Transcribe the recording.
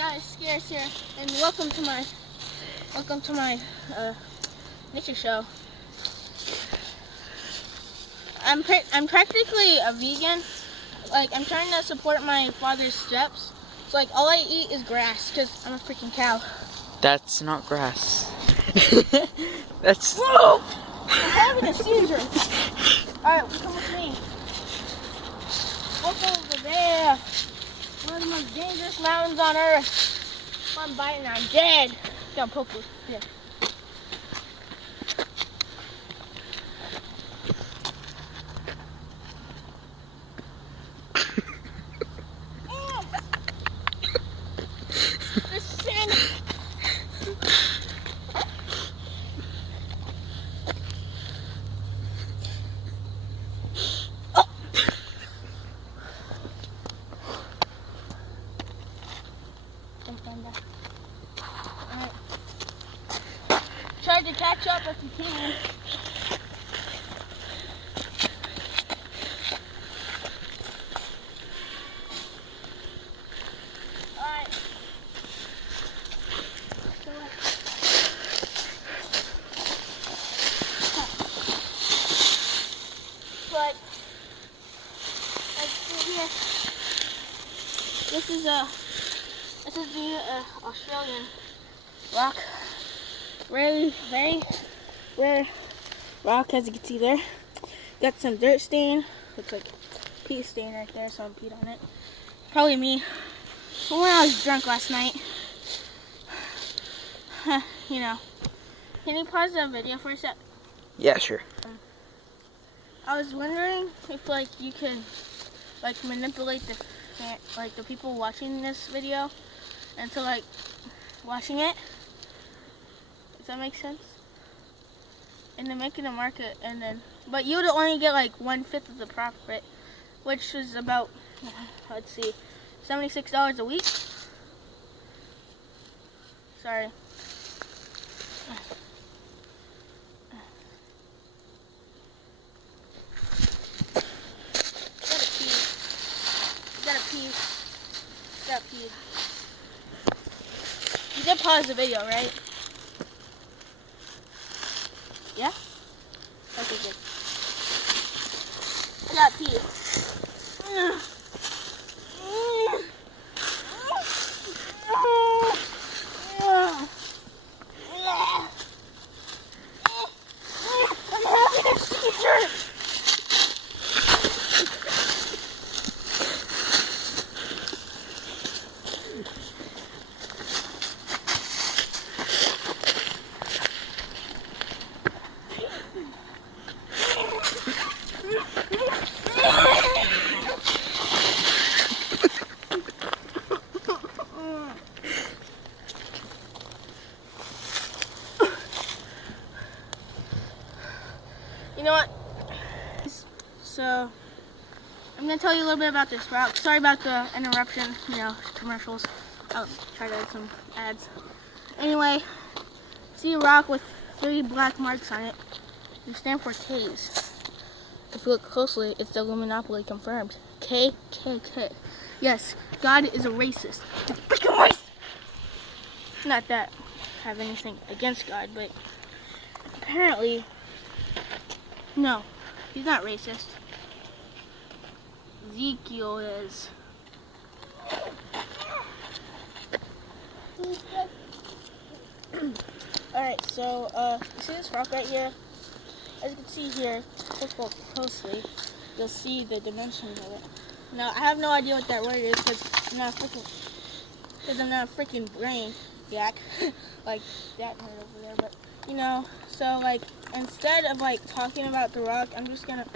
guys, Scares here, and welcome to my nature show. I'm practically a vegan. Like, I'm trying to support my father's steps. So like, all I eat is grass because I'm a freaking cow. That's not grass. That's. Whoa! I'm having a seizure. All right, come with me. Look over there. One of the most dangerous mountains on earth. If I'm biting, I'm dead. Got poke you. Yeah. This sand. Oh. Alright. Try to catch up if you can. Alright. But here, this is the Australian rock. Very rare rock, as you can see there. Got some dirt stain. Looks like pee stain right there. Someone peed on it. Probably me. But when I was drunk last night, you know. Can you pause the video for a sec? Yeah, sure. I was wondering if like you could like manipulate the people watching this video into like watching it. Does that make sense? And then making a market, and then but you would only get like 1/5 of the profit, which is about let's see, $76 a week. Sorry. Gotta pee. You did pause the video, right? Yeah? Okay, good. I gotta pee. I'm having a seizure! You know what? So, I'm going to tell you a little bit about this route. Sorry about the interruption, you know, commercials. I'll try to add some ads. Anyway, see a rock with 3 black marks on it. They stand for K's. If you look closely, it's the Illuminati confirmed. KKK. Yes, God is a racist. He's freaking racist! Not that I have anything against God, but apparently, no, he's not racist. Ezekiel is. Alright, so, you see this rock right here? As you can see here, look closely, you'll see the dimensions of it. Now, I have no idea what that word is because I'm not a freaking brain yak like that nerd over there. But you know, so like instead of like talking about the rock, I'm just gonna